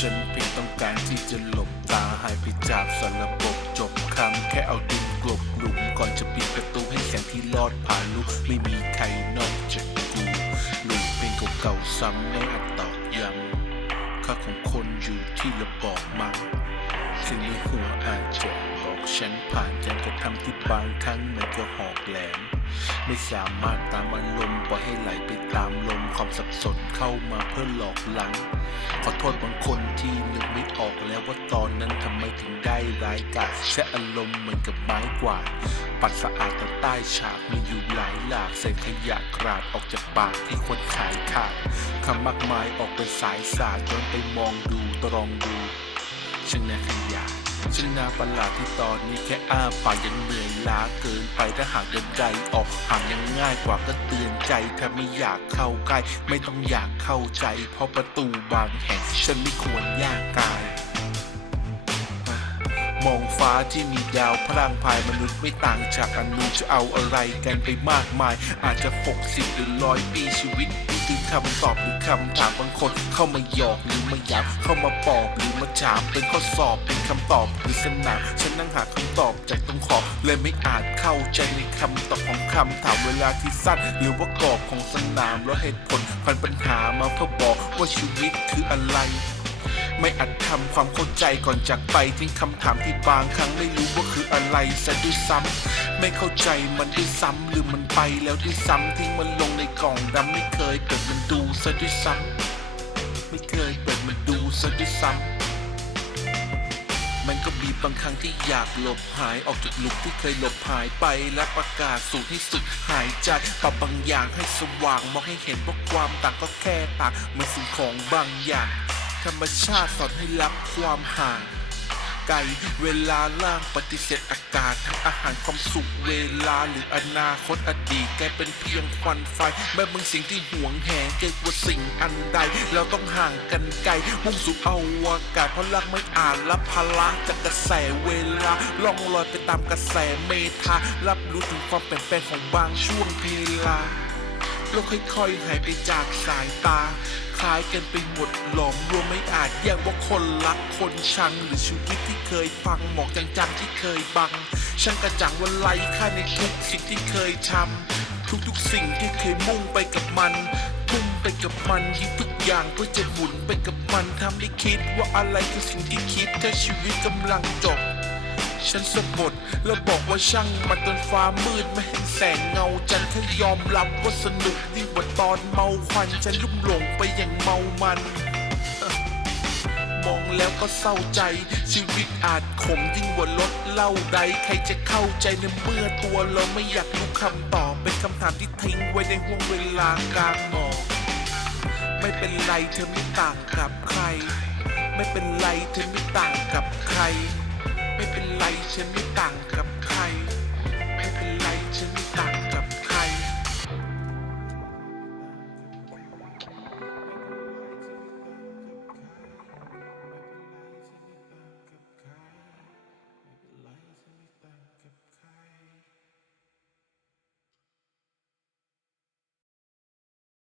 ฉันเพียงต้องการที่จะหลบตาหายไปจากสาระบบ จบคำแค่เอาดินกลบหลุมก่อนจะปิดประตูให้แสงที่ลอดผ่านลุกไม่มีใครนอกจากกูหลุมเพลงเก่าๆซ้ำไม่อาจตอกย้ำค่าของคนอยู่ที่ระบอกมันสิ่งในหัวอาจจะ ฉันผ่านการกระทำที่บางครั้งมันก็หอกแหลม ไม่สามารถตามอารมณ์ปล่อยให้ไหลไปตามลมความสับสนเข้ามาเพื่อหลอกหลัง ขอโทษบางคนที่นึกไม่ออกแล้วว่าตอนนั้นทำไมถึงได้ร้ายกาจแช่อารมณ์เหมือนกับไม้กวาดปัดสะอาดแต่ใต้ฉากมีอยู่หลายหลากใส่ขยะกราดออกจากปากที่คนขายขาดคำมากมายออกเป็นสายสาดย้อนไปมองดูตรองดูช่างน่าขย ฉันน่าประหลาดที่ตอนนี้แค่อ้าปากยังเหนื่อยล้าเกินไปถ้าหากเดินใจออกห่างยังง่ายกว่าก็เตือนใจถ้าไม่อยากเข้าใกล้ ไม่ต้องอยากเข้าใจ เพราะประตูบางแห่งฉันไม่ควรย่างกาย ฟ้าที่มีดาวพร่างพายมนุษย์ไม่ต่างจากอนุจะเอาอะไรกันไปมากมาย อาจจะหกสิบหรือร้อยปีชีวิตนี่คือคำตอบหรือคำถามบางคนเข้ามาหยอกหรือมาหยาบเข้ามาปอบหรือมาถามเป็นข้อสอบเป็นคำตอบหรือสนามฉันนั่งหาคำตอบจากตรงขอบเลยไม่อาจเข้าใจในคำตอบของคำถามเวลาที่สั้นหรือว่ากรอบของสนามแล้วเหตุผลพันปัญหามาเพื่อบอกว่าชีวิตคืออะไร ไม่อาจทำความเข้าใจก่อนจากไปทิ้งคำถามที่บางครั้งไม่รู้ว่าคืออะไรซะด้วยซ้ำไม่เข้าใจมันด้วยซ้ำหรือมันไปแล้วด้วยซ้ำทิ้งมันลงในกล่องดำไม่เคยเปิดมันดูซะด้วยซ้ำไม่เคยเปิดมันดูซะด้วยซ้ำมันก็มีบางครั้งที่อยากหลบหายออกจากหลุมที่เคยหลบหายไปและประกาศสูตรให้สุดหายใจปรับบางอย่างให้สว่างมองให้เห็นว่าความต่างก็แค่ต่างมือนสิ่งของบางอย่าง ธรรมชาติสอนให้รักความห่าง ไกลเวลาล่างปฏิเสธอากาศทั้งอาหารความสุขเวลาหรืออนาคตอดีตกลายเป็นเพียงควันไฟแม้บางสิ่งที่หวงแหนเกิดว่าสิ่งอันใด เราต้องห่างกันไกลมุ่งสู่อวกาศเพราะรักไม่อ่าจรับพลังจากกระแสเวลาล่องลอยไปตามกระแสเมธารับรู้ถึงความเปลี่ยนแปลงของบางช่วงเวลา โลกค่อยๆหายไปจากสายตา คล้ายกันไปหมดหลอมรวมไม่อาจแยกว่าคนรักคนชัง หรือชีวิตที่เคยฟังหมอกจางๆที่เคยบัง ช่างกระจ่างวันไล่ค่าในทุกสิ่งที่เคยทำทุกๆสิ่งที่เคยมุ่งไปกับมันทุ่มไปกับมันยิงทุกอย่างเพื่อจะหมุนไปกับมันทำให้คิดว่าอะไรคือสิ่งที่คิดถ้าชีวิตกำลังจบ ฉันสะบดแล้วบอกว่าช่างมันจนฟ้ามืดไม่เห็นแสงเงาจันทร์แค่ยอมรับว่าสนุกยิ่งกว่าตอนเมาควันฉันลุ่มหลงไปอย่างเมามันมองแล้วก็เศร้าใจ ชีวิตอาจขมยิ่งกว่ารถเหล้าใด ใครจะเข้าใจในเมื่อตัวเราไม่อยากรู้คำตอบเป็นคำถามที่ทิ้งไว้ในห่วงเวลากลางหมอกไม่เป็นไรเธอไม่ต่างกับใคร ไม่เป็นไรเธอไม่ต่างกับใคร ไม่เป็นไรฉันไม่ต่าง